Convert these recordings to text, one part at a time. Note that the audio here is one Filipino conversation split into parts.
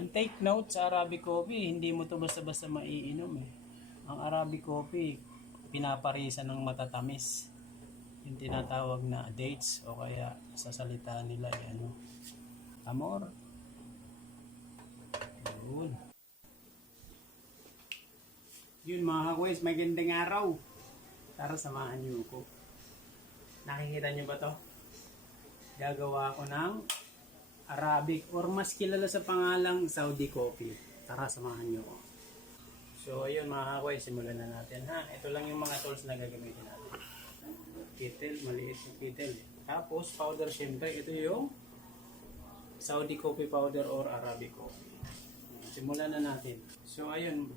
Ang take note sa Arabic coffee, hindi mo to basta-basta maiinom eh. Ang Arabic coffee, pinaparisan ng matatamis. Yung tinatawag na dates o kaya sa salita nila ay ano, amor. Yun. Yun mga kakwes, may gandang araw. Tara samahan niyo ko. Nakikita niyo ba to? Gagawa ko ng Arabic or mas kilala sa pangalang Saudi coffee. Tara samahan niyo ko. So ayun mga kakwes, simulan na natin ha. Ito lang yung mga tools na gagamitin natin. Kettle, maliit yung kettle. Tapos powder, syempre ito yung Saudi coffee powder or Arabic coffee. Simulan na natin. So ayun,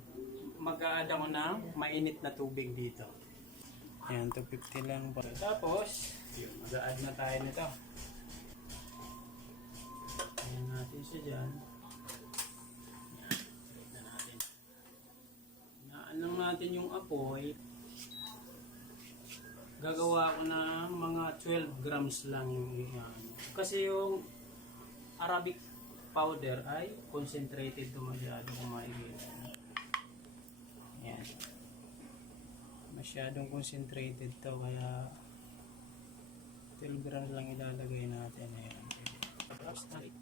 mag-a-add ako ng mainit na tubig dito. Ayan, 250 lang po. Tapos, yun, mag-a-add na tayo nito. Ayan natin siya dyan. Ayan, trade na natin. Naan lang natin yung apoy. Gagawa ko na mga 12 grams lang yung kasi yung Arabic powder ay concentrated to masyado kung makikita. Ayan. Masyadong concentrated to kaya 12 grams lang ilalagay natin. Ayan. Tapos tarik.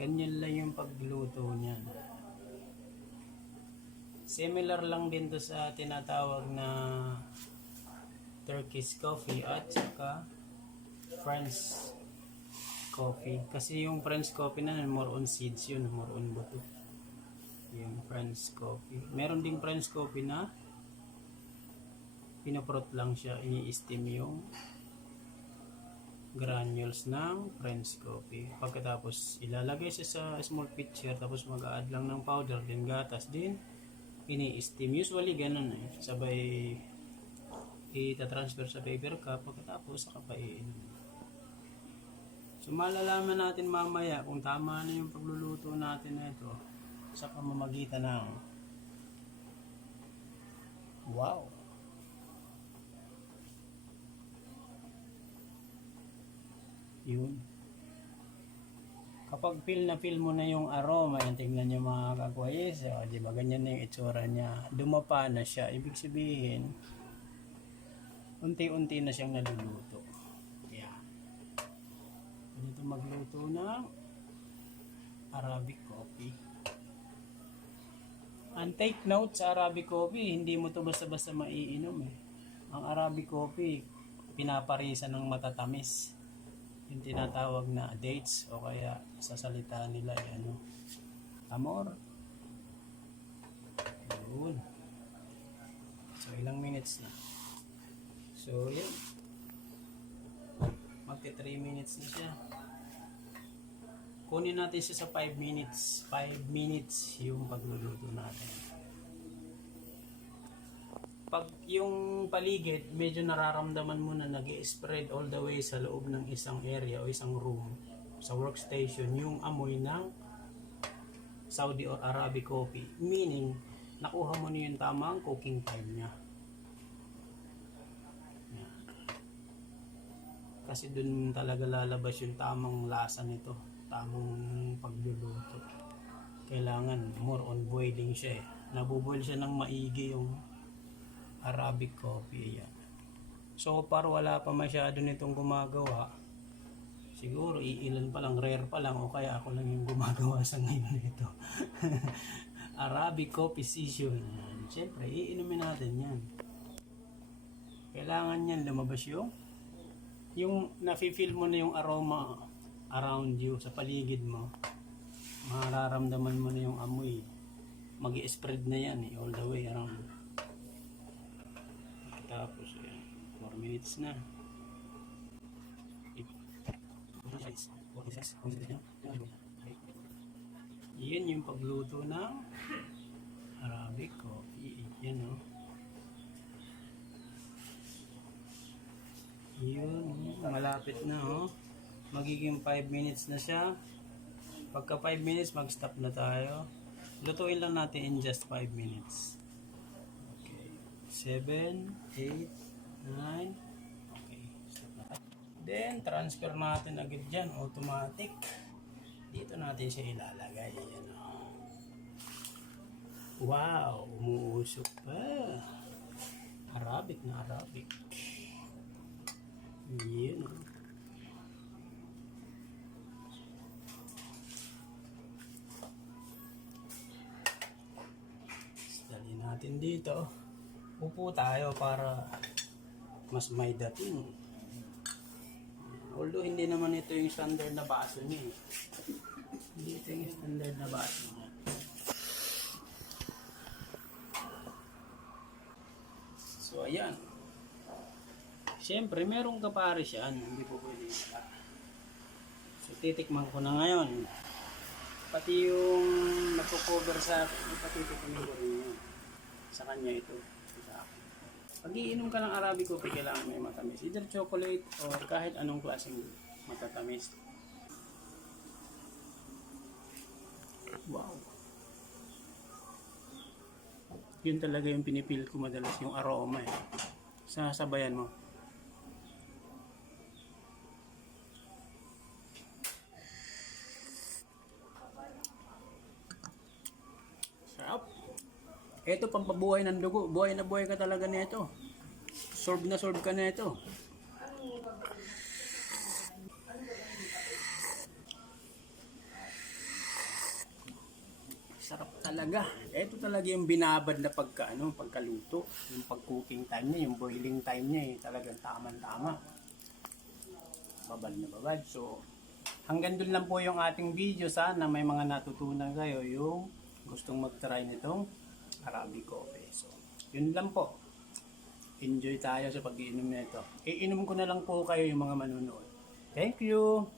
Ganyan lang yung pagluto niyan. Similar lang din to sa tinatawag na Turkish coffee at saka French coffee. Kasi yung French coffee na more on seeds yun, more on buto. Yung French coffee. Meron ding French coffee na pinaprot lang siya, ini-steam yung granules ng French coffee. Pagkatapos ilalagay siya sa small pitcher, tapos mag-add lang ng powder, din gatas, din ini-steam. Usually ganun eh. Sabay ita-transfer sa paper cup, pagkatapos saka pa iinom. So malalaman natin mamaya kung tama na yung pagluluto natin na ito sa pamamagitan ng wow! Yun. Kapag feel mo na yung aroma, yan, tingnan nyo mga kakwais, di ba ganyan na yung itsura niya, dumapa na siya, ibig sabihin unti-unti na siyang naluluto. Yan. Ganito magluto ng Arabic coffee. Ang take note sa Arabic coffee, hindi mo to basta-basta maiinom eh. Ang Arabic coffee, pinaparisan ng matatamis. Yung tinatawag na dates o kaya sa salita nila ay ano, amor. Yun. So ilang minutes na. So yun, magti 3 minutes na siya. Kunin natin siya sa 5 minutes. 5 minutes yung pagluluto natin. Pag yung paligid, medyo nararamdaman mo na nag-i-spread all the way sa loob ng isang area o isang room, sa workstation, yung amoy ng Saudi or Arabic coffee. Meaning, nakuha mo na yung tamang cooking time niya. Yan. Kasi dun talaga lalabas yung tamang lasa nito, tamang pagluluto. Kailangan more on boiling siya eh. Nabuboil siya ng maigi yung Arabic coffee, yan. So far wala pa masyado nitong gumagawa. Siguro iilan pa lang, rare pa lang, o kaya ako lang yung gumagawa sa ngayon nito. Arabic coffee session. Siyempre, iinumin natin yan. Kailangan yan lumabas yung nafe-feel mo na yung aroma around you, sa paligid mo. Mararamdaman mo na yung amoy. Mag-i-spread na yan eh, all the way around. Tapos, 4 minutes na. Yan yung pagluto ng Arabic coffee. Yan o. Yun, malapit na o. Magiging 5 minutes na siya. Pagka 5 minutes, mag-stop na tayo. Lutuin lang natin in just 5 minutes. Okay. 7, 8, 9. Okay. Stop na tayo. Then, transfer natin agad dyan. Automatic. Dito natin siya ilalagay. Ayan, oh. Wow! Umuusok pa. Arabic na Arabic. Yan, oh. Dali natin dito. Upo tayo para mas may dating. Although hindi naman ito yung standard na baso niya. Hindi ito yung standard na baso niya. So ayan. Siyempre meron ka pares yan. Hindi po pwede wala. So titikman ko na ngayon. Pati yung nagko-cover sa akin, patitikman ko rin yun. Sa kanya ito. Sa akin. Pag iinom ka ng Arabic coffee, kailangan may matamis. Either chocolate or kahit anong klaseng matatamis. Wow. Yun talaga yung pinipil ko madalas, yung aroma eh. Sasabayan mo. Sarap. Ito pampabuhay ng dugo. Buhay na buhay ka talaga nito. Sorb na sorb ka na ito. Sarap talaga. Ito talaga yung binabad na pagkaluto. Yung pag-cooking time niya, yung boiling time niya eh. Talagang tama-tama. Babad na babad. So, hanggang dun lang po yung ating video. Sana may mga natutunan kayo yung gustong mag-try nitong Arabic coffee. So, yun lang po. Enjoy tayo sa pag-iinom nito. Iinom ko na lang po kayo yung mga manunood. Thank you!